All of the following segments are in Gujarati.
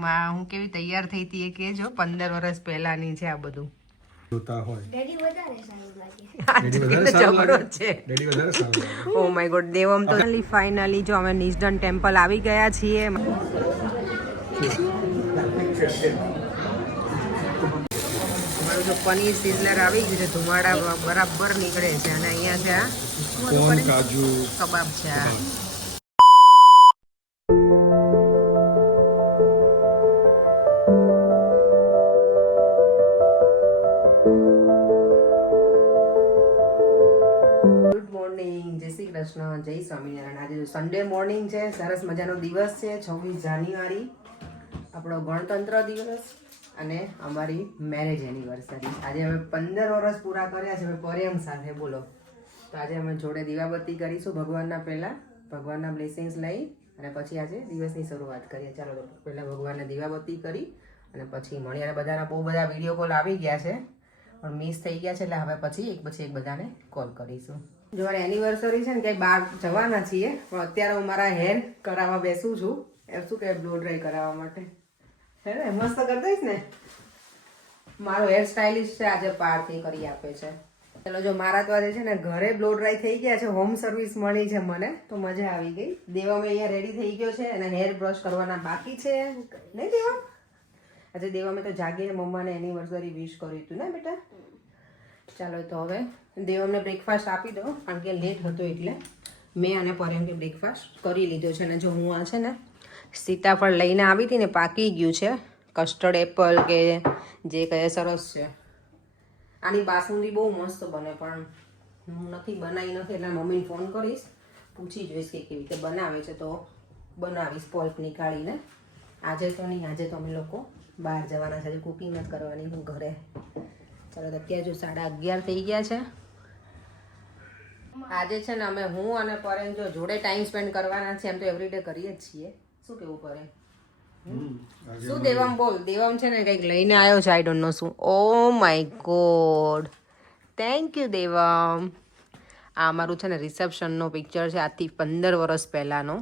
હું કેવી તૈયાર થઈ હતી એ કેજો 15 વર્ષ પહેલાની છે આ બધું જોતા હોય ડેડી વધારે સારું લાગે ડેડી વધારે સારું લાગે ઓ માય ગોડ દેવમ તો ફાઇનલી જો અમે નિઝડન ટેમ્પલ આવી ગયા છીએ અમારું જો પનીર સિઝલર આવી ગયું છે ધુમાડા બરાબર નીકળે છે અને અહીંયા છે કોન કાજુ કબાબ છે આ કૃષ્ણ જય સ્વામિનારાયણ આજે સન્ડે મોર્નિંગ છે સરસ મજાનો દિવસ છે 26 જાન્યુઆરી આપણો ગણતંત્ર દિવસ અને અમારી મેરેજ એનિવર્સરી આજે અમે 15 વર્ષ પૂરા કર્યા છે પરિયમ સાથે બોલો તો આજે અમે જોડે દીવાબત્તી કરીશું ભગવાનના પહેલા ભગવાનના બ્લેસિંગ્સ લઈ અને પછી આજે દિવસની શરૂઆત કરીએ ચાલો પહેલા ભગવાનને દીવાબત્તી કરી અને પછી મળીએ અને બધાના બહુ બધા વિડીયો કોલ આવી ગયા છે પણ મિસ થઈ ગયા છે એટલે હવે પછી એક બધાને કોલ કરીશું જો મારી એનિવર્સરી છે ને ક્યાંય બહાર જવાના છીએ પણ અત્યારે હું મારા હેર કરાવવા બેસું છું એમ શું કે બ્લો ડ્રાય કરાવવા માટે હે ને મસ્ત કરી દઈશ ને મારો હેર સ્ટાઇલિશ છે આજે પાર્ટી કરી આપે છે ચલો જો મારા તો આજે છે ને ઘરે બ્લો ડ્રાય થઈ ગયા છે હોમ સર્વિસ મળી છે મને તો મજા આવી ગઈ દેવામાં અહીંયા રેડી થઈ ગયો છે અને હેર બ્રશ કરવાના બાકી છે નહીં દેવા આજે દેવામાં તો જાગીને મમ્માને એનિવર્સરી વિશ કર્યું હતું ને બેટા ચાલો તો હવે દેવમને બ્રેકફાસ્ટ આપી દો કારણ કે લેટ હતો એટલે મેં અને પર્યંકે બ્રેકફાસ્ટ કરી લીધો છે અને જો હું આ છે ને સીતાફળ લઈને આવી હતી ને પાકી ગયું છે કસ્ટર્ડ એપલ કે જે કહે સરસ છે આની બાસુંદી બહુ મસ્ત બને પણ હું નથી બનાવી નથી એટલે મમ્મીને ફોન કરીશ પૂછી જોઈશ કે કેવી રીતે બનાવે છે તો બનાવીશ પલ્પ નીકાળીને આજે તો નહીં આજે તો અમે લોકો બહાર જવાના છે આજે કુકિંગ નથી કરવાની હું ઘરે ચાલો અત્યારે જો 11:30 થઈ ગયા છે આજે છે ને અમે હું અને પરેન જો જોડે ટાઈમ સ્પેન્ડ કરવાના છે એમ તો એવરીડે કરીએ જ છીએ શું કેવું પરેન શું દેવામ બોલ દેવામ છે ને કંઈક લઈને આવ્યો છે આઈ ડોન્ટ નો શું oh my god thank you દેવામ આ અમારું છે ને રિસેપ્શનનો પિક્ચર છે આજથી 15 વર્ષ પહેલાનો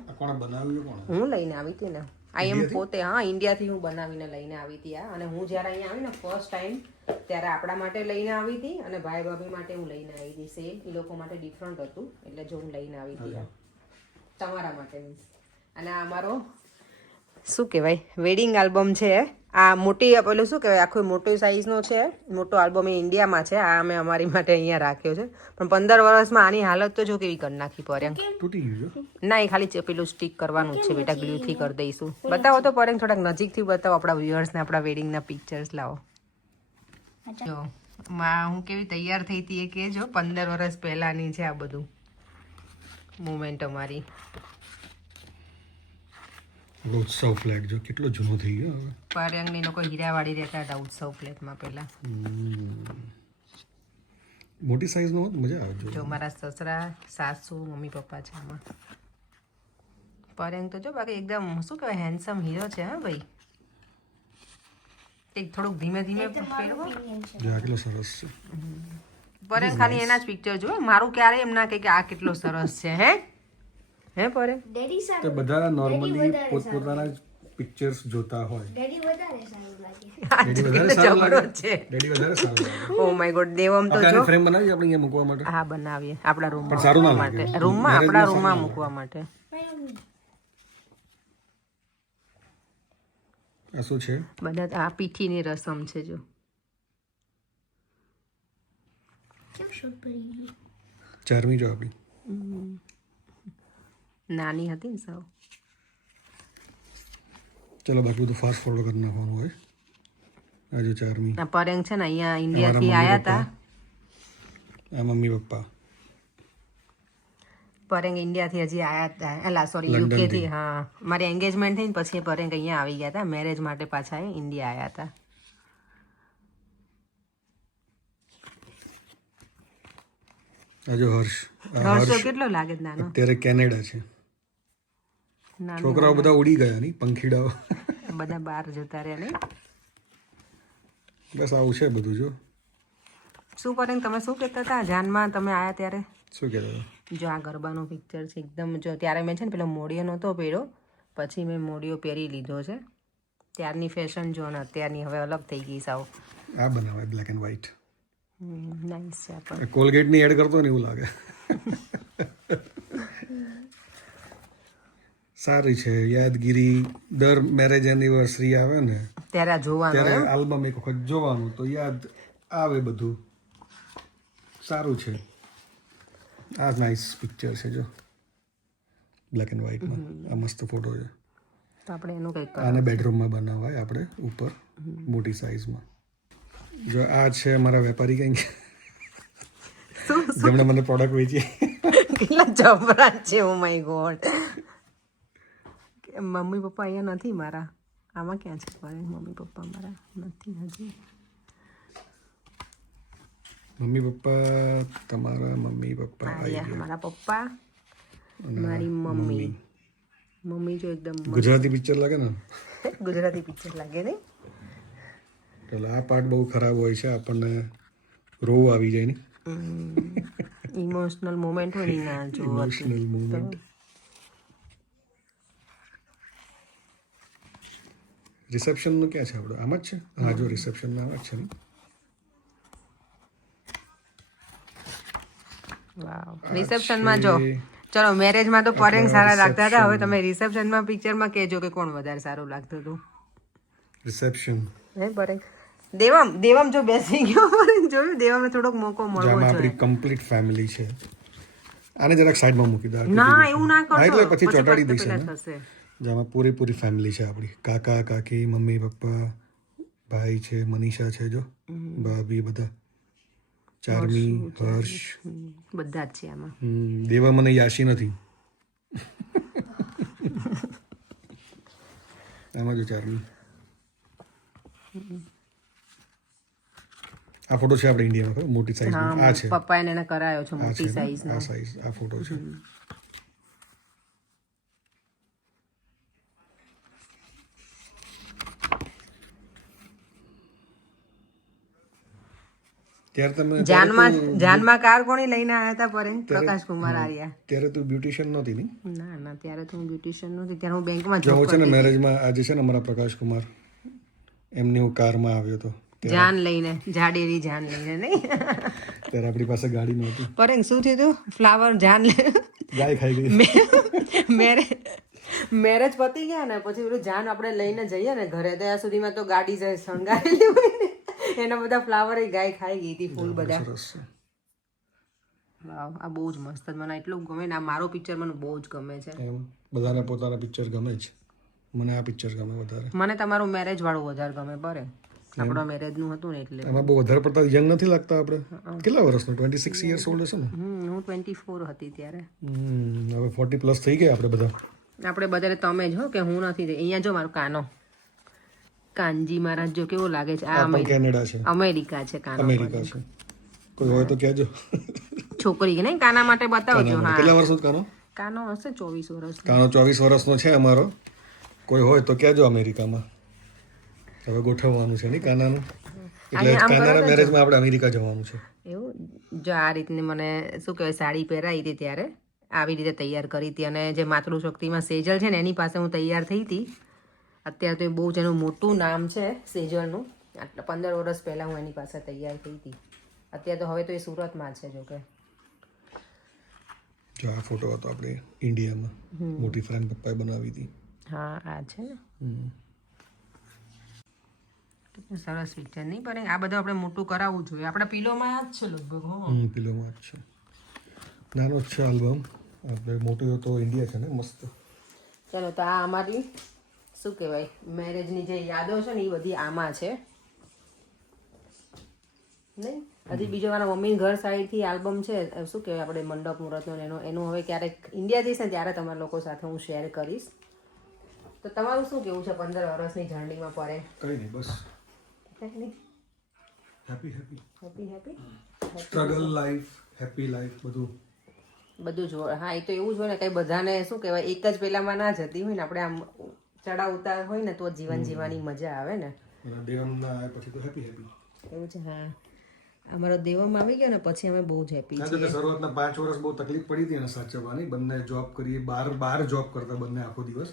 હું લઈને આવી હતી ને આઈ એમ પોતે હા ઇન્ડિયાથી હું બનાવીને લઈને આવી હતી આ અને હું જ્યારે અહીંયા આવી ને ફર્સ્ટ ટાઈમ ત્યારે આપણા માટે લઈને આવી હતી અને ભાઈ ભાભી માટે હું લઈને આવી હતી સેમ એ લોકો માટે ડિફરન્ટ હતું એટલે જો હું લઈને આવી હતી તમારા માટે મીન્સ અને આ અમારો શું કહેવાય વેડિંગ આલ્બમ છે આ મોટી પેલું શું કહેવાય આખો મોટી સાઇઝનો છે મોટો આલ્બમ એ ઇન્ડિયામાં છે આ અમે અમારી માટે અહીંયા રાખ્યો છે પણ 15 વર્ષમાં આની હાલત તો જો કેવી કરી નાખી પર્યંક તૂટી ગયું ના એ ખાલી પેલું સ્ટીક કરવાનું જ છે બેટા ગ્લુથી કરી દઈશું બતાવો તો પર્યંક થોડાક નજીકથી બતાવો આપણા વ્યુઅર્સને આપણા વેડિંગના પિક્ચર્સ લાવો જો હું કેવી તૈયાર થઈ હતી એ કહેજો 15 વર્ષ પહેલાની છે આ બધું મુમેન્ટ અમારી ઉત્સવ ફ્લેટ જો કેટલો જૂનો થઈ ગયો હવે પર્યંકની લોકો હીરાવાડી રહેતા હતા ઉત્સવ ફ્લેટમાં પહેલા મોટી સાઈઝનો મજા આવે જો મારા સસરા સાસુ મમ્મી પપ્પા છે આમાં પર્યંક તો જો બાકી એકદમ શું કહેવાય હેન્ડસમ હીરો છે હા ભાઈ એક થોડુંક ધીમે ધીમે ફેરવો કેટલો સરસ છે પર્યંક ખાલી એના જ પિક્ચર જો મારું ક્યારે એમ ના કહે કે આ કેટલો સરસ છે હે પર્યંક ડેડી તો સારું બધા નોર્મલી પોતપોતાના જ પિક્ચર્સ જોતા હોય ડેડી વધારે સારું લાગે ડેડી વધારે સારું લાગે ઓ માય ગોડ દેવમ તો જો ફ્રેમ બનાવી આપણે અહીંયા મૂકવા માટે હા બનાવીએ આપણા રૂમમાં સારું ના માટે લાગે રૂમમાં આપણા રૂમમાં મૂકવા માટે આ શું છે બધા આ પીઠીની રસમ છે જો કેમ શોટ પડી ગઈ 4મી જો આપણી નાની હતી ને સાવ ચલો બાકી બધું ફાસ્ટ ફોરવર્ડ કરી નાખવાનું હોય આજે 4મી પર્યંક છે ને અહીંયા ઇન્ડિયાથી આવ્યા હતા આ મમ્મી પપ્પા પરેંગ ઇન્ડિયાથી હજી આવ્યા હતા એલા સોરી યુકેથી હા મારી એન્ગેજમેન્ટ થઈ ને પછી પરેંગ અહીંયા આવી ગયા હતા મેરેજ માટે પાછા ઇન્ડિયા આવ્યા હતા આજો હર્ષ કેટલો લાગે નાનો અત્યારે કેનેડા છે છોકરાઓ બધા ઉડી ગયા નહીં પંખીડાઓ બધા બહાર જતા રહ્યા નહીં બસ આવું છે બધું જો શું પરેંગ તમે શું કહેતા હતા જાનમાં તમે આવ્યા ત્યારે શું કહેતા જો આ ગરબાનું પિક્ચર છે એકદમ જો ત્યારે મેં છે ને પેલો મોડિયો નહોતો પહેર્યો પછી મેં મોડિયો પહેરી લીધો છે ત્યારની ફેશન જો ને અત્યારની હવે અલગ થઈ ગઈ સાવ. આ બનાવાય બ્લેક એન્ડ વ્હાઈટ. નાઇસ છે પણ. કોલગેટની એડ કરતો ને એવું લાગે. સારી છે યાદગીરી. દર મેરેજ એનિવર્સરી આવે ને ત્યારે આ જોવાનું ત્યારે આલ્બમ એક વખત જોવાનું તો યાદ આવે બધું. સારું છે. આ નાઇસ પિક્ચર છે જો બ્લેક એન્ડ વ્હાઈટમાં. આ મસ્ત ફોટો છે. તો આપણે એનું કંઈક આને બેડરૂમમાં બનાવાય આપણે ઉપર મોટી સાઇઝમાં. જો આ છે અમારા વેપારી કંઈક જેમણે મને પ્રોડક્ટ વેચી. કેટલા જબરા છે. ઓ માય ગોડ. મમ્મી પપ્પા અહીંયા નથી મારા. આમાં ક્યાં છે મમ્મી પપ્પા મારા? નથી હજી. મમ્મી પપ્પા તમારા મમ્મી પપ્પા અહીંયા મારા પપ્પા, મારી મમ્મી. મમ્મી જો એકદમ ગુજરાતી પિક્ચર લાગે ને. ગુજરાતી પિક્ચર લાગે ને. એટલે આ પાર્ટ બહુ ખરાબ હોય છે, આપણને રોવ આવી જાય ને. ઇમોશનલ મોમેન્ટ હોય ને ના જો. Emotional moment. રિસેપ્શનનું ક્યાં છે આપણું? આમાં જ છે. હા જો રિસેપ્શનનું આમાં જ છે ને. વાવ. રિસેપ્શનમાં જો ચલો મેરેજમાં તો પરેંગ સારા લાગતા હતા. હવે તમે રિસેપ્શનમાં પિક્ચરમાં કહેજો કે કોણ વધારે સારું લાગતું હતું. રિસેપ્શન હે પરેંગ? દેવમ જો બેસી ગયો પરેંગ જોયું. દેવમને થોડોક મોકો મળવો જેમાં જોઈએ. આપણી કમ્પ્લીટ ફેમિલી છે. આને જરાક સાઈડમાં મૂકી દો. ના એવું ના કરશો. એટલે પછી ચોટાડી દઈશ પેલા ને. થશે. જેમાં પૂરી ફેમિલી છે આપણી. કાકા કાકી, મમ્મી પપ્પા, ભાઈ છે, મનીષા છે જો, ભાભી બધા, ચાર્મી, હર્ષ, બધા જ છે આમાં. દેવા મને યાશી નથી. આમાં જો ચાર્મી. આ ફોટો છે આપણે ઇન્ડિયામાં મોટી સાઈઝ. આ છે પપ્પા એને કરાયો છે આ મોટી છે સાઈઝ. આ સાઈઝ. આ ફોટો છે. ત્યારે તમે જાનમાં કાર કોની લઈને આવ્યા હતા પરેંગ? પ્રકાશ કુમાર આર્યા. ત્યારે તું બ્યુટિશિયન નહોતી ને? ના ત્યારે તો હું બ્યુટિશિયન નહોતી. ત્યારે હું બેંકમાં જો જોબ છે ને મેરેજમાં આજે છે ને અમારા પ્રકાશ કુમાર એમની હું કારમાં આવ્યો હતો. જાન લઈને, જાડેરી જાન લઈને નહીં. ત્યારે આપણી પાસે ગાડી નહોતી. પરેંગ શું થયું હતું? ફ્લાવર જાન ગાય ખાઈ ગઈ. મેરેજ પતી ગયા ને પછી પેલું જાન આપણે લઈને જઈએ ને ઘરે, ત્યાં સુધીમાં તો ગાડી જાય શણગારેલી હોય ને એના બધા ફ્લાવર ગાય ખાઈ ગઈ હતી. ફૂલ બધા. સરસ છે. વાવ. આ બહુ જ મસ્ત. મને એટલું ગમે ને. આ મારો પિક્ચર મને બહુ જ ગમે છે. એમ બધાને પોતાના પિક્ચર ગમે છે. મને આ પિક્ચર ગમે વધારે. મને તમારું મેરેજ વાળું વધારે ગમે. બરે આપણો મેરેજ નું હતું ને એટલે. એમાં બહુ વધારે પડતા યંગ નથી લાગતા આપણે. કેટલા વર્ષનો? 26 યર્સ ઓલ્ડ હશે ને? હું 24 હતી ત્યારે. હવે 40 પ્લસ થઈ ગયા આપણે બધા. આપણે બધા તમે જ હો કે હું નથી. અહીંયા જો મારો કાનો કાનજી મહારાજ જો કેવો લાગે છે. આ કેનેડા છે, અમેરિકા છે. કાનો અમેરિકા છે. કોઈ હોય તો કહેજો. છોકરી નહીં કાના માટે બતાવજો. હા કેટલા વર્ષનો કાનો? કાનો હશે 24 વર્ષ. કાનો 24 વર્ષનો છે અમારો. કોઈ હોય તો કહેજો અમેરિકામાં. હવે ગોઠવવાનું છે ને કાનાનું. એટલે કાનાના મેરેજમાં આપણે અમેરિકા જવાનું છે. એવું જો આ રીતની મને શું કહેવાય સાડી પહેરાવી હતી ત્યારે આવી રીતે તૈયાર કરી હતી. અને જે માતૃશક્તિમાં સેજલ છે ને એની પાસે હું તૈયાર થઈ હતી. અત્યારે તો એ બહુ જ એનું મોટું નામ છે સેજલનું. 15 વર્ષ પહેલાં હું એની પાસે તૈયાર થઈ હતી. અત્યારે તો હવે તો એ સુરતમાં છે. જો કે જો આ ફોટો હતો આપણે ઇન્ડિયામાં મોટી ફ્રેન્ડ પપ્પાએ બનાવી હતી. હા આ છે ને. સરસ પિક્ચર નહીં પડે. આ બધું આપણે મોટું કરાવવું જોઈએ. આપણા પિલોમાં જ છે લગભગ. પિલોમાં જ છે. નાનો જ છે આલ્બમ. આપણે મોટું તો ઇન્ડિયા છે ને મસ્ત. ચલો તો આ અમારી શું કહેવાય મેરેજની જે યાદો છે ને એ બધી આમાં છે નહીં. હજી બીજો મારા મમ્મી ઘર સાઈડથી આલ્બમ છે. શું કહેવાય આપણે મંડપ મુહૂર્તનો એનું હવે ક્યારેક ઇન્ડિયા જઈશ ને ત્યારે તમારા લોકો સાથે હું શેર કરીશ. તો તમારું શું કેવું છે 15 વર્ષની જર્નીમાં પડે? કંઈ નહીં બસ happy happy happy happy struggle life, happy life બધું જ. હા એ તો એવું જ હોય ને કંઈ બધાને શું કહેવાય એક જ પેલામાં ના જતી હોય ને. આપણે આમ ચડાવ ઉતાર હોય ને તો જીવન જીવવાની મજા આવે ને. દેવમના આવ્યા પછી તો હેપી હેપી એવું છે. હા અમારો દેવમ આવી ગયો ને પછી અમે બહુ જ હેપી છીએ. શરૂઆતના 5 વર્ષ બહુ તકલીફ પડી હતી એને સાચવવાની. બંને જોબ કરીએ, બહાર જોબ કરતા બંને આખો દિવસ.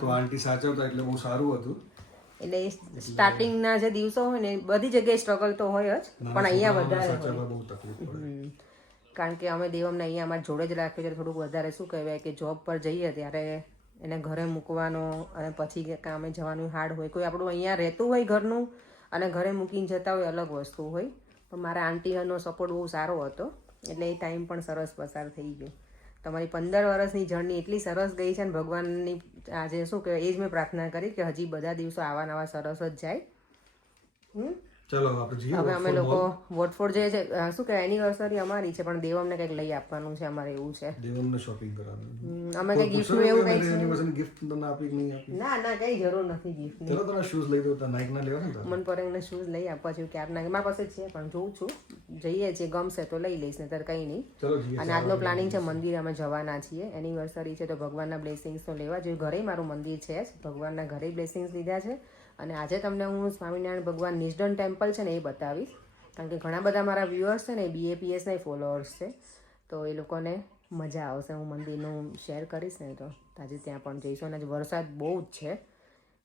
તો આંટી સાચવતા એટલે બહુ સારું હતું. એટલે સ્ટાર્ટિંગના જે દિવસો હોય ને બધી જગ્યાએ સ્ટ્રગલ તો હોય જ, પણ અહીંયા વધારે હોય. બહુ તકલીફ પડે. કારણ કે અમે દેવમને અહીંયા અમારા જોડે જ રાખ્યું છે. થોડુંક વધારે શું કહેવાય કે જોબ પર જઈએ ત્યારે એને ઘરે મૂકવાનો અને પછી કામે જવાનું હાર્ડ હોય. કોઈ આપણું અહીંયા રહેતું હોય ઘરનું અને ઘરે મૂકીને જતા હોય અલગ વસ્તુ હોય. પણ મારા આંટીનો સપોર્ટ બહુ સારો હતો એટલે એ ટાઈમ પણ સરસ પસાર થઈ ગયો. તમારી 15 વર્ષની જર્ની એટલી સરસ ગઈ છે ને ભગવાનની આજે શું કહેવાય એ જ મેં પ્રાર્થના કરી કે હજી બધા દિવસો આવા નવા સરસ જ જાય. ચલો આપણે જઈએ. હવે અમે લોકો વોટફોર્ડ જે છે શું કહેવાય એનિવર્સરી અમારી છે પણ દેવમને કંઈક લઈ આપવાનું છે અમારે એવું છે. દેવમને શોપિંગ કરવાનું. અમે કંઈ ગિફ્ટનું એવું કંઈક છે. એનિવર્સરી ગિફ્ટ તમને આપી કે નહીં આપી? ના કઈ જરૂર નથી ગિફ્ટની. ચલો તને શૂઝ લઈ દો તો નાઇક ના લેવા ને. મન પર એમને શૂઝ લઈ આપવા છે ક્યારના મારા પાસે છે પણ જોઉં છું જઈએ છીએ ગમશે તો લઈ લઈશ ને કંઈ નહીં. ચલો જઈએ. અને આજનો પ્લાનિંગ છે મંદિર અમે જવાના છીએ. એનિવર્સરી છે તો ભગવાનના બ્લેસિંગ્સ તો લેવા જોઈએ. ઘરે મારું મંદિર છે જ, ભગવાનના ઘરે બ્લેસિંગ્સ લીધા છે. અને આજે તમને હું સ્વામિનારાયણ ભગવાન નિષ્ઠન ટેમ્પલ છે ને એ બતાવીશ. કારણ કે ઘણા બધા મારા વ્યુઅર્સ છે ને એ BAPSના ફોલોઅર્સ છે તો એ લોકોને મજા આવશે. હું મંદિરનું શેર કરીશ ને તો આજે ત્યાં પણ જઈશું. અને આજે વરસાદ બહુ જ છે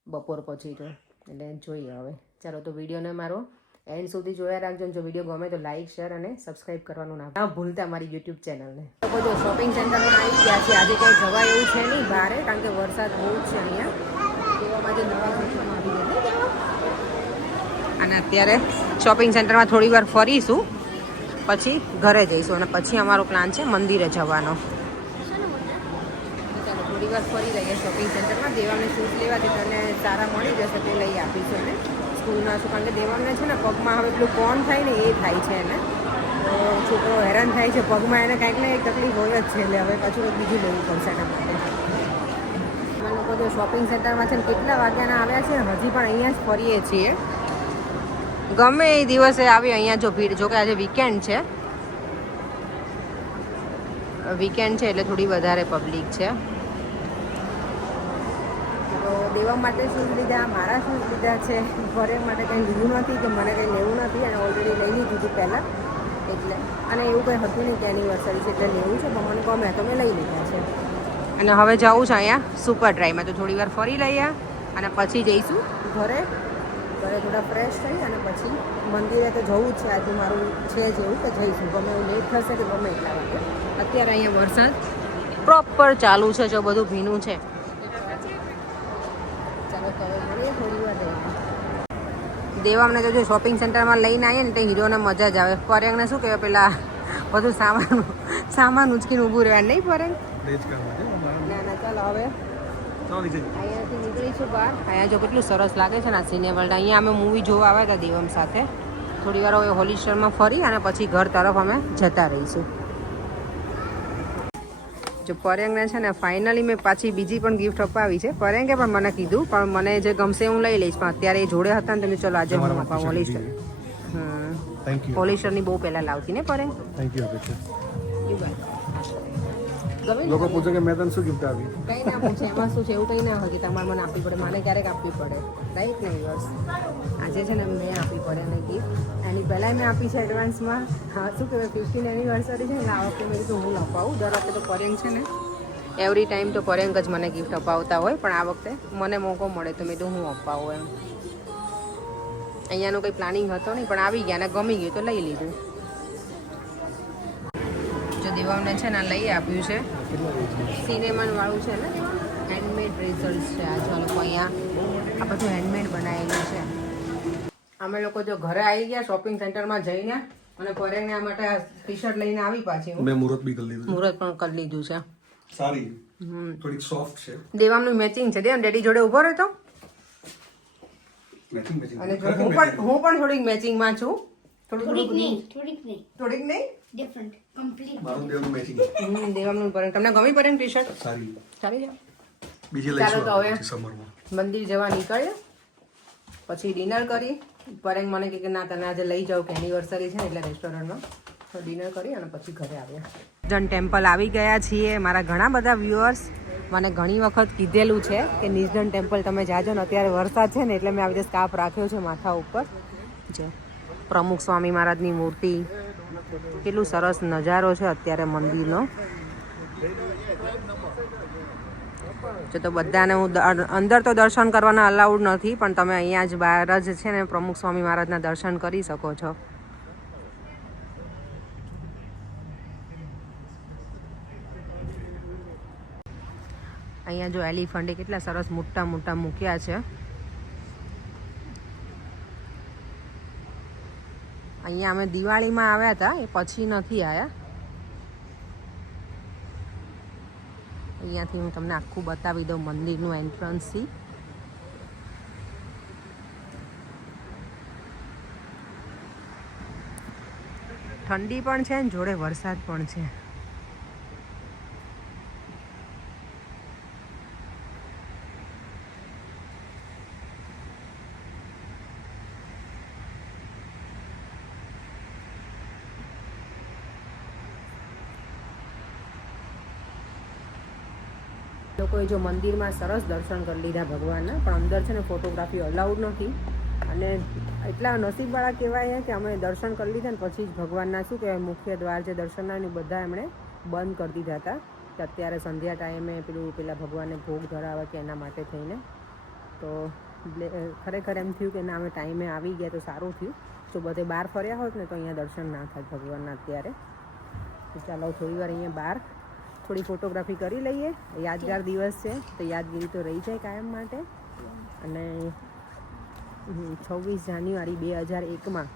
બપોર પછી તો એટલે જોઈએ હવે. ચાલો તો વિડીયોને મારો એન્ડ સુધી જોયા રાખજો. જો વિડીયો ગમે તો લાઇક શેર અને સબસ્ક્રાઈબ કરવાનું ના ભૂલતા મારી YouTube ચેનલને. લોકો જો શોપિંગ સેન્ટરમાં આવી ગયા છે. આજે કંઈ જવા એવું છે નહીં બહાર કારણ કે વરસાદ બહુ જ છે અહીંયા. અને અત્યારે શોપિંગ સેન્ટરમાં થોડી વાર ફરીશું પછી ઘરે જઈશું અને પછી અમારો પ્લાન છે મંદિરે જવાનો. ચાલો થોડી વાર ફરી રહીએ શોપિંગ સેન્ટરમાં. દેવાને શૂઝ લેવા છે તને સારા મળી જશે તે લઈ આપીશું એને સ્કૂલમાં છું. કારણ કે દેવાને છે ને પગમાં હવે પેલું કોણ થાય ને એ થાય છે એને તો છોકરો હેરાન થાય છે પગમાં. એને કાંઈક ને એક તકલીફ હોય જ છે એટલે હવે પાછું બીજું લેવું પડશે એના માટે. અમે લોકો જો શોપિંગ સેન્ટરમાં છે ને કેટલા વાગ્યાના આવ્યા છે હજી પણ અહીંયા જ ફરીએ છીએ. ગમે એ દિવસે આવી અહીંયા જો ભીડ. જો કે આજે વીકેન્ડ છે એટલે થોડી વધારે પબ્લિક છે. તો દેવા માટે શૂઝ લીધા, મારા શૂઝ લીધા છે. ફરે માટે કંઈ લીધું નથી કે મને કંઈ લેવું નથી અને ઓલરેડી લઈ લીધું હતું પહેલાં એટલે. અને એવું કંઈ હતું નહીં કે એનિવર્સરી છે એટલે લેવું છે પણ મને ગમે તો મેં લઈ લીધા છે. અને હવે જવું છે અહીંયા સુપર ડ્રાઈમાં તો થોડી વાર ફરી લઈએ અને પછી જઈશું ઘરે થોડા ફ્રેશ થઈ અને પછી મંદિરે તો જવું જ છે. આજે મારું છે જ એવું કે જઈશું ગમે એવું લેટ થશે કે ગમે એટલા વાગે. અત્યારે અહીંયા વરસાદ પ્રોપર ચાલુ છે જો બધું ભીનું છે. ચાલો તો હવે મળીએ થોડી વાર રહીને. દેવામને તો જો શોપિંગ સેન્ટરમાં લઈને આવીએ ને તો હીરોને મજા જ આવે. પરેંગને શું કહેવાય પેલા બધું સામાન ઉચકીને ઊભું રહેવા નહીં પરેંગ. ના ચાલો હવે અહીંયાથી નીકળીશું બહાર. અહીંયા જો કેટલું સરસ લાગે છે ને આ સિને વર્લ્ડ. અહીંયા અમે મૂવી જોવા આવ્યા હતા દેવમ સાથે. થોડી વાર હવે હોલિસ્ટરમાં ફરી અને પછી ઘર તરફ અમે જતા રહીશું. જો પરેંગને છે ને ફાઇનલી મેં પાછી બીજી પણ ગિફ્ટ અપાવી છે. પરેંગે પણ મને કીધું પણ મને જે ગમશે હું લઈ લઈશ પણ અત્યારે એ જોડે હતા ને તો ચલો આજે હું અપાવું હોલિસ્ટર. હોલિસ્ટરની બહુ પહેલાં લાવતી ને પરેંગ. થેન્ક યુ આપે છે. ગમે લોકો પૂછે કે મેં તને શું ગિફ્ટ આપી? કંઈ ના પૂછે એમાં શું છે એવું કંઈ ના હોય કે તમારે મને આપવી પડે. મને ક્યારેક આપવી પડે રાઈટ ને બસ. આજે છે ને મેં આપવી પડે એને ગિફ્ટ. એની પહેલાં મેં આપી છે એડવાન્સમાં. હા શું કહેવાય 15 એનિવર્સરી છે ને આ વખતે મેં કીધું હું અપાવું. દર વખતે તો પરેંગ છે ને એવરી ટાઈમ તો પરેંગ જ મને ગિફ્ટ અપાવતા હોય પણ આ વખતે મને મોકો મળે તો મેં કીધું હું અપાવું એમ. અહીંયાનું કંઈ પ્લાનિંગ હતો નહીં પણ આવી ગયા ને ગમી ગયું તો લઈ લીધું. જો દેવાને છે ને લઈ આપ્યું છે સિનેમન વાળું છે ને હેન્ડમેડ રિઝલ્ટ છે. આ જો લોકો અહીંયા આ બધું હેન્ડમેડ બનાવેલું છે. અમે લોકો જો ઘરે આવી ગયા શોપિંગ સેન્ટરમાં જઈને અને પરેંગને આ માટે ટી શર્ટ લઈને આવી પાછી. મેં મુહૂર્ત બી કરી લીધું. મુહૂર્ત પણ કરી લીધું છે. સારી થોડીક સોફ્ટ છે. દેવામનું મેચિંગ છે. દેવ ડેડી જોડે ઉભો રહેતો અને હું પણ થોડીક મેચિંગમાં છું. થોડીક નહીં ડિફરન્ટ કમ્પ્લીટ. મારું દેવનું મેચિંગ. દેવામનું પરેંગ તમને ગમી પરેંગ ટી શર્ટ સારી સારી છે. બીજી ચાલો તો હવે લઈશું સમરમાં. મંદિર જવા નીકળ્યા પછી ડિનર કરી. પરેંગ મને કે ના તને આજે લઈ જાઉં કે એનિવર્સરી છે ને એટલે રેસ્ટોરન્ટમાં તો ડિનર કરી અને પછી ઘરે આવ્યા. નિષ્ઠન ટેમ્પલ આવી ગયા છીએ. મારા ઘણા બધા વ્યુઅર્સ મને ઘણી વખત કીધેલું છે કે નિષ્ઠન ટેમ્પલ તમે જાજો ને અત્યારે વરસાદ છે ને એટલે મેં આવી રીતે સ્કાર્ફ રાખ્યો છે માથા ઉપર. જો પ્રમુખ સ્વામી મહારાજની મૂર્તિ કેટલું સરસ નજારો છે અત્યારે મંદિરનો. તો બધાને હું અંદર તો દર્શન કરવાના અલાઉડ નથી, પણ તમે અહીંયા જ બહાર જ છે ને પ્રમુખ સ્વામી મહારાજના દર્શન કરી શકો છો. અહીંયા જો એલિફન્ટ કેટલા સરસ મોટા મોટા મૂક્યા છે. અહીંયા અમે દિવાળીમાં આવ્યા હતા, એ પછી નથી આવ્યા. અહીંયાથી હું તમને આખું બતાવી દઉં મંદિરનું એન્ટ્રન્સથી. ઠંડી પણ છે ને જોડે વરસાદ પણ છે. લોકોએ જો મંદિરમાં સરસ દર્શન કરી લીધા ભગવાનના, પણ અંદર છે ને ફોટોગ્રાફી અલાઉડ નથી. અને એટલા નસીબવાળા કહેવાય કે અમે દર્શન કરી લીધા ને પછી જ ભગવાનના શું કહેવાય મુખ્ય દ્વાર જે દર્શનના ને બધા એમણે બંધ કરી દીધા હતા. તો અત્યારે સંધ્યા ટાઈમે પેલા ભગવાનને ભોગ ધરાવે કે એના માટે થઈને તો ખરેખર એમ થયું કે ના અમે ટાઈમે આવી ગયા તો સારું થયું. જો બધે બહાર ફર્યા હોત ને તો અહીંયા દર્શન ના થાય ભગવાનના અત્યારે. તો ચાલો થોડી વાર અહીંયા બહાર થોડી ફોટોગ્રાફી કરી લઈએ. યાદગાર દિવસ છે તો યાદગીરી તો રહી જાય કાયમ માટે. અને 26 જાન્યુઆરી 2001માં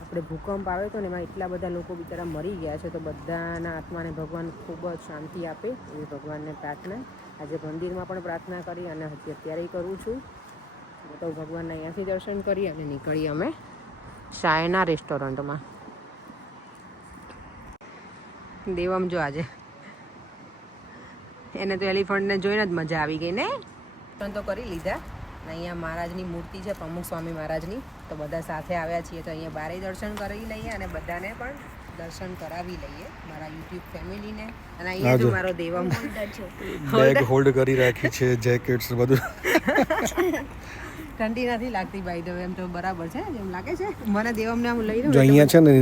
આપણે ભૂકંપ આવ્યો હતો ને એમાં એટલા બધા લોકો બિચારા મરી ગયા છે. તો બધાના આત્માને ભગવાન ખૂબ જ શાંતિ આપે એવી ભગવાનને પ્રાર્થના આજે મંદિરમાં પણ પ્રાર્થના કરી અને હજી અત્યારે કરું છું. તો ભગવાનના અહીંયાથી દર્શન કરી અને નીકળીએ અમે શાયના રેસ્ટોરન્ટમાં. દેવમ જો આજે એને તો એલિફન્ટને જોઈને જ મજા આવી ગઈ ને. દર્શન તો કરી લીધા. અહીંયા મહારાજની મૂર્તિ છે પ્રમુખ સ્વામી મહારાજની, તો બધા સાથે આવ્યા છીએ તો અહીંયા બારે દર્શન કરી લઈએ અને બધાને પણ દર્શન કરાવી લઈએ મારા યુટ્યુબ ફેમિલીને. અને અહીંયા જો મારો દેવમ બેગ હોલ્ડ કરી રાખી છે, જેકેટ્સ બધું. ઠંડી નથી લાગતી ભાઈ તો એમ તો બરાબર છે એમ લાગે છે મને. દેવમને હું લઈ લઉં. જો અહીંયા છે ને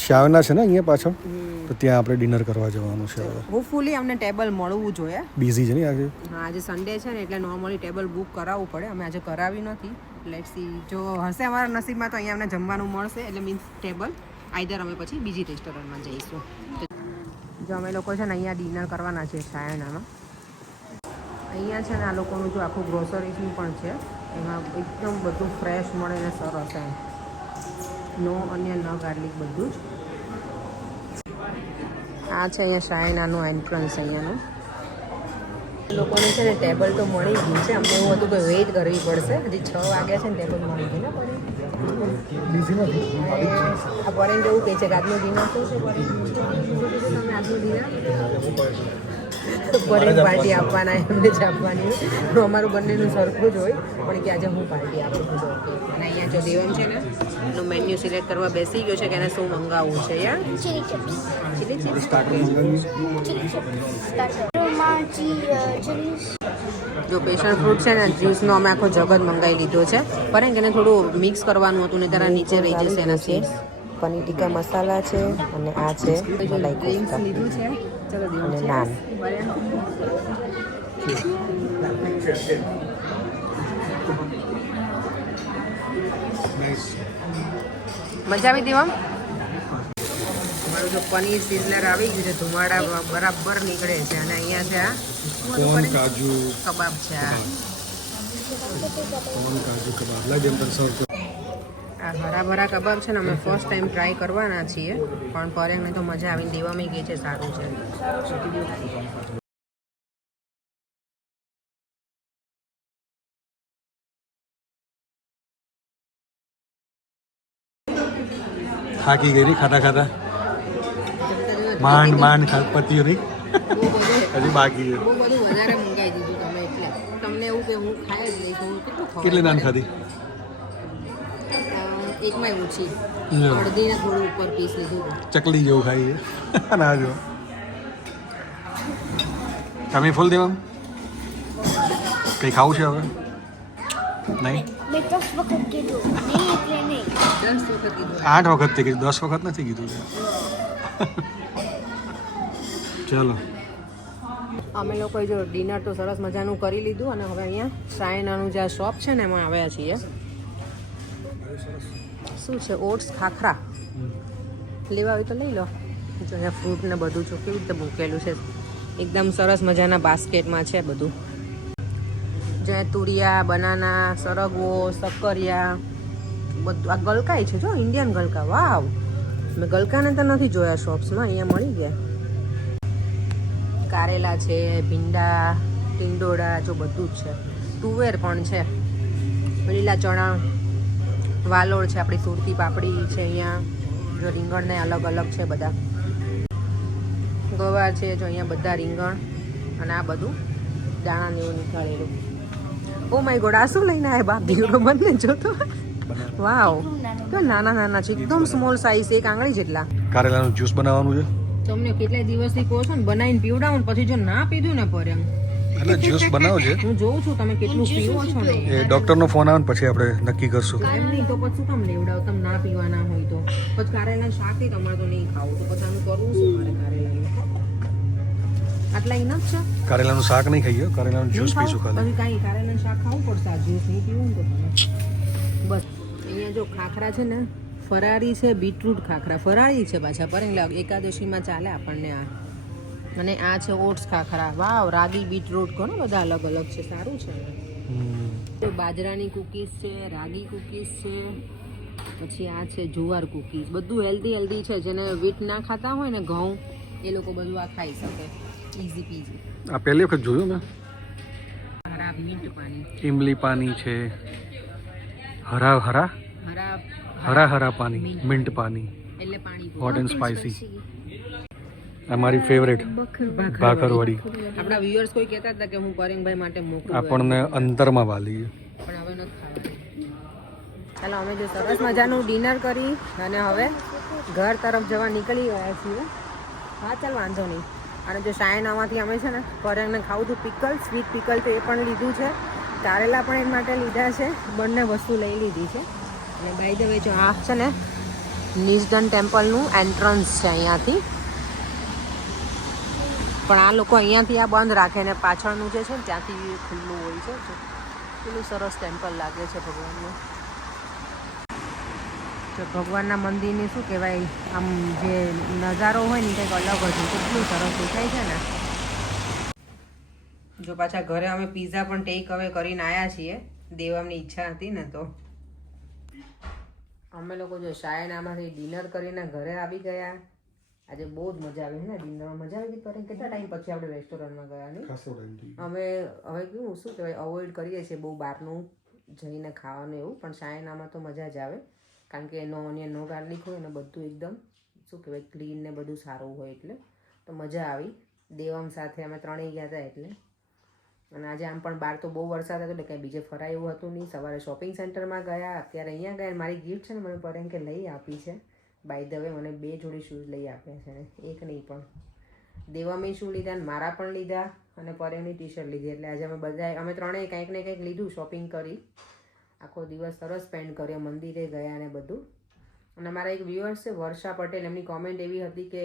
શાવના છે ને અહીંયા પાછળ, તો ત્યાં આપણે ડિનર કરવા જવાનું છે હવે. હોપફુલી અમને ટેબલ મળવું જોઈએ. બિઝી છે ને આજે. હા આજે સન્ડે છે ને એટલે નોર્મલી ટેબલ બુક કરાવવું પડે. અમે આજે કરાવી નથી. લેટ્સ સી જો હશે અમારા નસીબમાં તો અહીંયા અમને જમવાનું મળશે એટલે મીન્સ ટેબલ આઈધર અમે પછી બીજી રેસ્ટોરન્ટમાં જઈશું. જો અમે લોકો છે ને અહીંયા ડિનર કરવાના છે શાયનામાં. અહીંયા છે ને આ લોકોનું જો આખું ગ્રોસરીઝનું પણ છે. એમાં એકદમ બધું ફ્રેશ મળે ને સરસ એમ. નો અન્ય ન ગાર્લિક બધું જ. આ છે અહીંયા શાયનાનું એન્ટ્રન્સ અહીંયાનું. લોકોને છે ને ટેબલ તો મળી ગયું છે. અમને એવું હતું કે વેઇટ કરવી પડશે. હજી 6 વાગ્યા છે ને ટેબલ મળી ગયું ને પરી. આ પરેન એવું કહે છે કે આજનું ડિનર શું છે પરી? તમે આજનું ડિનર પરેન પાર્ટી આપવાના એમને જ આપવાની હોય. અમારું બંનેનું સરખું જ હોય પણ કે આજે હું પાર્ટી આપું છું. અને અહીંયા જો દેવમ છે ને એનું મેન્યુ સિલેક્ટ કરવા બેસી ગયો છે કે એને શું મંગાવવું છે. યાર Chili chips. Chilli chips. જો પેશન ફ્રૂટ છે ને જ્યુસનો અમે આખો જગ જ મંગાવી લીધો છે. પણ એને થોડું મિક્સ કરવાનું હતું ને તારા નીચે રહી જશે એના સીડ્સ. પનીર ટીકા મસાલા છે અને આ છે મલાઈ કોફતા લીધું છે. ચલો અને નાન. મજા આવી દેવા. અમારું જો પનીર સિઝલર આવી ગયું છે. ધુમાડા બરાબર નીકળે છે. અને અહીંયા છે આ કોન કાજુ કબાબ છે. કોન કાજુ કબાબ લાગે એમ સર્વ. આ હરા ભરા કબાબ છે ને અમે ફર્સ્ટ ટાઈમ ટ્રાય કરવાના છીએ પણ પરેને તો મજા આવીને દેવામાં ગઈ છે. સારું છે. થાકી ગઈ નહીં ખાતા ખાતા. માંડ પત્યું નહીં હજી બાકી છે. બહુ બધું વધારે મંગાવી દીધું તમે એટલે તમને એવું કે હું ખાઈ જ લઈશ. હું કેટલું ખાવ. કેટલી નાન ખાધી? એકમાં ઓછી અડધીને થોડું ઉપર પીસ લીધું. ચકલી જેવું ખાઈએ. ના જો તમે ફૂલ દેવા કંઈ ખાવું છે હવે? નહીં મેં 10 વખત કીધું નહીં એટલે નહીં. 10 વખત કીધું. 8 વખત થી કીધું, 10 વખત નથી કીધું. ચાલો અમે લોકોએ જો ડિનર તો સરસ મજાનું કરી લીધું અને હવે અહીંયા ચાઇનાનું જે શોપ છે ને એમાં આવ્યા છીએ. શું છે ઓટ્સ ખાખરા લેવા હોય તો લઈ લો. જો અહીંયા ફ્રૂટ ને બધું જો કેવી રીતે મૂકેલું છે એકદમ સરસ મજાના બાસ્કેટમાં છે બધું. જે તુરિયા બનાના સરગવો સક્કરિયા બધું આ ગલકાઈ છે જો ઇન્ડિયન ગલકા. વાવ મેં ગલકાને તો નથી જોયા શોપ્સમાં, અહીંયા મળી ગયા. કારેલા છે ભીંડા ટીંડોળા જો બધું જ છે. તુવેર પણ છે, લીલા ચણા વાલોળ છે, આપણી સુરતી પાપડી છે અહીંયા જો. રીંગણને અલગ અલગ છે બધા. ગવાર છે જો અહીંયા બધા રીંગણ અને આ બધું દાણા જેવું નીકળેલું. ઓ માય ગોડ આ શું લઈને આવ્યા બાપ ભીડો બંને જોતો. વાવ કેવા નાના નાના છે એકદમ સ્મોલ સાઈઝ, એક આંગળી જેટલા. કારેલાનું જ્યુસ બનાવવાનું છે. તમને કેટલા દિવસથી કહો છો ને બનાવીને પીવડાવું ને પછી જો ના પીધું ને પર એમ એટલે જ્યુસ બનાવો છે. હું જોઉં છું તમે કેટલું પીવો છો ને. એ ડોક્ટરનો ફોન આવે ને પછી આપણે નક્કી કરશું. એમ નહીં તો પછી શું કામ લેવડાવ તમે ના પીવાના હોય તો. પછી કારેલા શાક તમારે તો નહીં ખાવું તો પછી આનું કરવું શું મારે કારેલાનું. આટલા ઇનફ છે. કારેલાનું શાક નહીં ખાઈએ, કારેલાનું જ્યુસ પીશું ખાલી. પછી કાંઈ કારેલાનું શાક ખાવું પડશે, આ જ્યુસ નહીં પીવું ને તો તમે. બસ અહીંયા જો ખાખરા છે ને ફરાળી છે, બીટરૂટ ખાખરા ફરાળી છે પાછા પર એકાદશીમાં ચાલે આપણને આ. અને આ છે ઓટ્સ ખાખરા. વાવ રાગી બીટરૂટ ઘણો બધા અલગ અલગ છે, સારું છે. બાજરાની કુકીઝ છે, રાગી કુકીઝ છે, પછી આ છે જુવાર કુકીઝ. બધું હેલ્ધી છે. જેને વીટ ના ખાતા હોય ને ઘઉં એ લોકો બધું આ ખાઈ શકે ઇઝી પીઝી. આ પહેલી વખત જોયું મેં. હરા મિન્ટ પાણી, ઇમલી પાણી છે, હરા હરા હરા હરા હરા પાણી, મિન્ટ પાણી, એટલે પાણી હોટ એન્ડ સ્પાઇસી. અમારી ફેવરેટ ભાખરવડી. આપણા વ્યુઅર્સ કોઈ કહેતા હતા કે હું પરિંગભાઈ માટે મોકલું, આપણને અંતરમાં વાલી. પણ હવે નથી ખાવાનું. ચાલો અમે જો સરસ મજાનું ડિનર કરી અને હવે ઘર તરફ જવા નીકળી ગયા છીએ. હા ચાલ વાંધો નહીં. અને જો શાયનામાંથી અમે છે ને પરિંગને ખાવું હતું પિકલ, સ્વીટ પિકલ તો એ પણ લીધું છે. કારેલા પણ એક માટે લીધા છે. બંને વસ્તુ લઈ લીધી છે. અને બાય ધ વે જો આ છે ને નિઝડન ટેમ્પલનું એન્ટ્રન્સ છે અહીંયાથી. પણ આ લોકો અહીંયાથી આ બંધ રાખે ને પાછળનું જે છે ને ત્યાંથી ખુલ્લું હોય છે. કેટલું સરસ ટેમ્પલ લાગે છે ભગવાનનું. તો ભગવાનના મંદિરની શું કહેવાય આમ જે નજારો હોય ને કંઈક અલગ જ કેટલું સરસ દેખાય છે ને. જો પાછા ઘરે અમે પીઝા પણ ટેક અવે કરીને આવ્યા છીએ. દેવાની ઈચ્છા હતી ને તો અમે લોકો જો શાયનામાંથી ડિનર કરીને ઘરે આવી ગયા. આજે બહુ જ મજા આવી ને ડિનરમાં. મજા આવી ગઈ. પર કેટલા ટાઈમ પછી આપણે રેસ્ટોરન્ટમાં ગયા ને અમે હવે કેવું શું કહેવાય અવોઇડ કરીએ છીએ બહુ બહારનું જઈને ખાવાનું એવું. પણ શાયનામાં તો મજા જ આવે કારણ કે નો ઓનિયન નો ગાર્લિક હોય ને બધું એકદમ શું કહેવાય ક્લીન ને બધું સારું હોય એટલે તો મજા આવી. દેવમ સાથે અમે ત્રણેય ગયા હતા એટલે. અને આજે આમ પણ બહાર તો બહુ વરસાદ હતો એટલે કંઈ બીજે ફરાય એવું હતું નહીં. સવારે શોપિંગ સેન્ટરમાં ગયા, અત્યારે અહીંયા ગયા. મારી ગિફ્ટ છે ને મને પર એમ કે લઈ આપી છે. બાય ધ વે મને 2 જોડી શૂઝ લઈ આપ્યા છે ને એક નહીં પણ. દેવામે શૂ લીધા ને મારા પણ લીધા અને પરેની ટી શર્ટ લીધી. એટલે આજે અમે ત્રણેય કંઈક ને કંઈક લીધું, શોપિંગ કરી. આખો દિવસ સરસ સ્પેન્ડ કર્યો, મંદિરે ગયા ને બધું. અને મારા એક વ્યુઅર્સ છે વર્ષા પટેલ, એમની કોમેન્ટ એવી હતી કે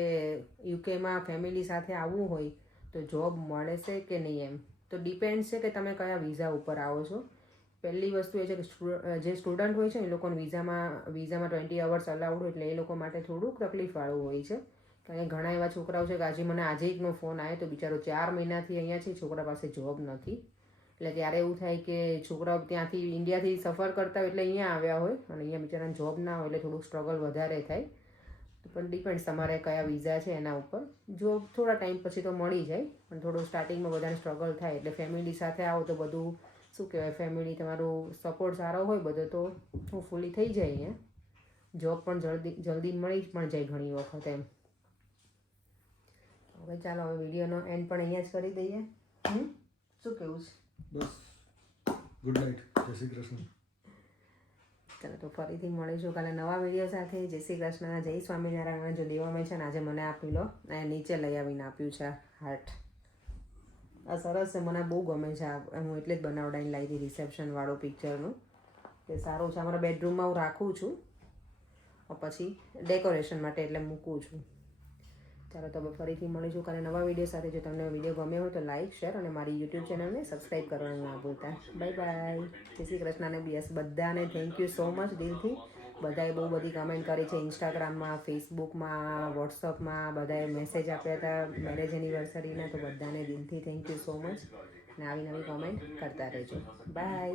યુકેમાં ફેમિલી સાથે આવવું હોય તો જોબ મળે છે કે નહીં એમ. તો ડિપેન્ડ છે કે તમે કયા વિઝા ઉપર આવો છો. પહેલી વસ્તુ એ છે કે જે સ્ટુડન્ટ હોય છે એ લોકોને વિઝામાં 20 અવર્સ અલાઉડ હોય એટલે એ લોકો માટે થોડુંક તકલીફવાળું હોય છે. કારણ કે ઘણા એવા છોકરાઓ છે કે મને આજે એકનો ફોન આવ્યો તો બિચારો 4 મહિનાથી અહીંયા છે, છોકરા પાસે જોબ નથી. એટલે ત્યારે એવું થાય કે છોકરાઓ ત્યાંથી ઇન્ડિયાથી સફર કરતા હોય એટલે અહીંયા આવ્યા હોય અને અહીંયા બિચારાને જોબ ના હોય એટલે થોડુંક સ્ટ્રગલ વધારે થાય. પણ ડિપેન્ડ્સ તમારે કયા વિઝા છે એના ઉપર. જોબ થોડા ટાઈમ પછી તો મળી જાય પણ થોડું સ્ટાર્ટિંગમાં બધાને સ્ટ્રગલ થાય. એટલે ફેમિલી સાથે આવો તો બધું શું કહેવાય ફેમિલી તમારું સપોર્ટ સારો હોય બધો તો હોપફુલી થઈ જાય અહીંયા. જોબ પણ જલ્દી મળી પણ જાય ઘણી વખત એમ. હવે ચાલો હવે વિડીયોનો એન્ડ પણ અહીંયા જ કરી દઈએ. શું કહેવું છે? બસ ગુડ નાઇટ. જય શ્રી કૃષ્ણ. ચાલો તો ફરીથી મળીશું કાલે નવા વિડીયો સાથે. જય શ્રી કૃષ્ણ, જય સ્વામિનારાયણ. જો દેવામાં છે ને આજે મને આપી લો અને નીચે લઈ આવીને આપ્યું છે હાર્ટ. આ સરસ છે, મને બહુ ગમે છે. હું એટલે જ બનાવડાવીને લાવી હતી રિસેપ્શનવાળો પિક્ચરનું. તે સારું છે. અમારા બેડરૂમમાં હું રાખું છું પછી ડેકોરેશન માટે એટલે મૂકું છું. ચાલો તો હવે ફરીથી મળીશું કાલે નવા વિડીયો સાથે. જો તમને વિડીયો ગમ્યો હોય તો લાઇક શેર અને મારી યુટ્યુબ ચેનલને સબસ્ક્રાઈબ કરવાનું ના ભૂલતા. Bye bye. જય શ્રી કૃષ્ણ અને બીએસ બધાને થેન્ક યુ સો મચ દિલથી. બધાએ બહુ બધી કમેન્ટ કરી છે ઇન્સ્ટાગ્રામમાં, ફેસબુકમાં, વોટ્સઅપમાં. બધાએ મેસેજ આપ્યા હતા મેરેજ એનિવર્સરીના. તો બધાને દિલથી થેન્ક યુ સો મચ. અને આવી નવી કમેન્ટ કરતા રહેજો. બાય.